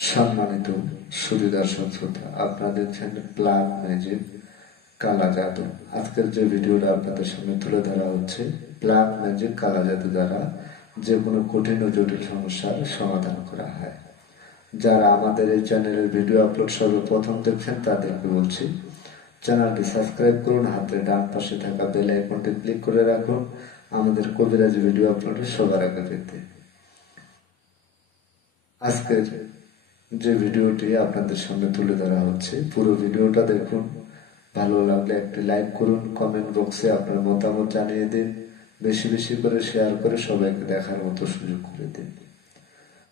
সম্মানিত সুধী দর্শক শ্রোতা, আপনারা দেখছেন ব্ল্যাক ম্যাজিক কালা জাদু। আজকের যে ভিডিওটা আপনাদের সামনে তুলে ধরা হচ্ছে, ব্ল্যাক ম্যাজিক কালা জাদু দ্বারা যে কোনো কঠিন ও জটিল সমস্যার সমাধান করা হয়। যারা আমাদের এই চ্যানেলের ভিডিও আপলোড সর্বপ্রথম দেখছেন তাদেরকে বলছি, চ্যানেলটি সাবস্ক্রাইব করুন, হাতের ডান পাশে থাকা বেল আইকনটি ক্লিক করে রাখুন আমাদের কবিরাজি ভিডিও আপলোডের সবার আগে পেতে। আজকের যে ভিডিওটি আপনাদের সামনে তুলে ধরা হচ্ছে, পুরো ভিডিওটা দেখুন। ভালো লাগলে একটি লাইক করুন, কমেন্ট বক্সে আপনার মতামত জানিয়ে দিন, বেশি বেশি করে শেয়ার করে সবাইকে দেখার মতো সুযোগ করে দিন।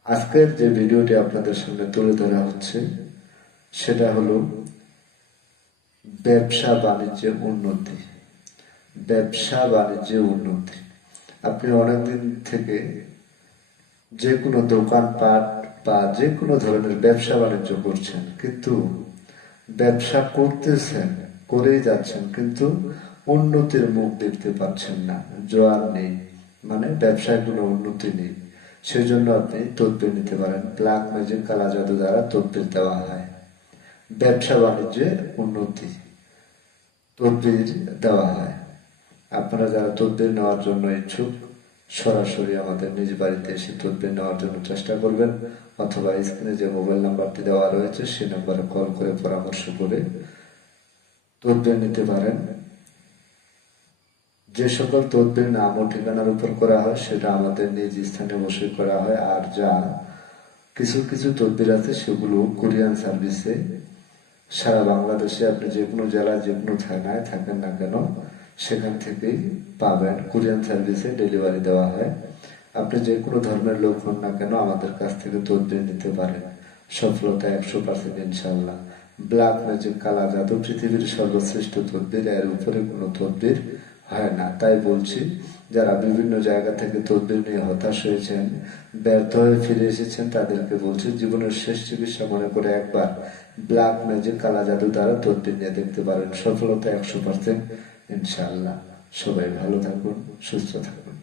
আজকের যে ভিডিওটি আপনাদের সামনে তুলে ধরা হচ্ছে সেটা হলো ব্যবসা বাণিজ্যের উন্নতি। ব্যবসা বাণিজ্যের উন্নতি। আপনি অনেকদিন থেকে যে কোনো দোকানপাট বা যে কোনো ধরনের ব্যবসা বাণিজ্য করছেন, কিন্তু ব্যবসা করতেছেন, করেই যাচ্ছেন, কিন্তু উন্নতির মুখ দেখতে পাচ্ছেন না, জোয়ার নেই, মানে ব্যবসায় কোনো উন্নতি নেই। সেজন্য আপনি তদবির নিতে পারেন। ব্ল্যাক ম্যাজিক কালা জাদু দ্বারা তদবির দেওয়া হয়। ব্যবসা বাণিজ্যে উন্নতি তদবির দেওয়া হয়। আপনারা যারা তদবির নেওয়ার জন্য ইচ্ছুক, সরাসরি আমাদের নিজ বাড়িতে এসে তদবির নেওয়ার জন্য চেষ্টা করবেন, অথবা স্ক্রিনে যে মোবাইল নাম্বারটি দেওয়া রয়েছে সেই নাম্বারে কল করে পরামর্শ করে তদবির নিতে পারেন। যে সকল তদবির নাম ও ঠিকানার উপর করা হয় সেটা আমাদের নিজ স্থানে বসে করা হয়, আর যা কিছু কিছু তদবির আছে সেগুলো কুরিয়ান সার্ভিসে সারা বাংলাদেশে আপনি যে কোনো জেলায় যে কোনো থানায় থাকেন না কেন সেখান থেকেই পাবেন। কুরিয়ান সার্ভিসে ডেলিভারি দেওয়া হয়। আপনি যে কোনো ধর্মের লোক হন না কেন আমাদের কাছ থেকে তদবির নিতে পারেন। সফলতা 100% ইনশাল্লাহ। ব্ল্যাক ম্যাজিক কালা জাদু পৃথিবীর সর্বশ্রেষ্ঠ তদবির, এর উপরে কোনো তদবির হয় না। তাই বলছি, যারা বিভিন্ন জায়গা থেকে তদবির নিয়ে হতাশ হয়েছেন, ব্যর্থ হয়ে ফিরে এসেছেন, তাদেরকে বলছি জীবনের শেষ চিকিৎসা মনে করে একবার ব্ল্যাক ম্যাজিক কালা জাদু দ্বারা তদবির নিয়ে দেখতে পারেন। সফলতা 100% ইনশাআল্লাহ। সবাই ভালো থাকুন, সুস্থ থাকুন।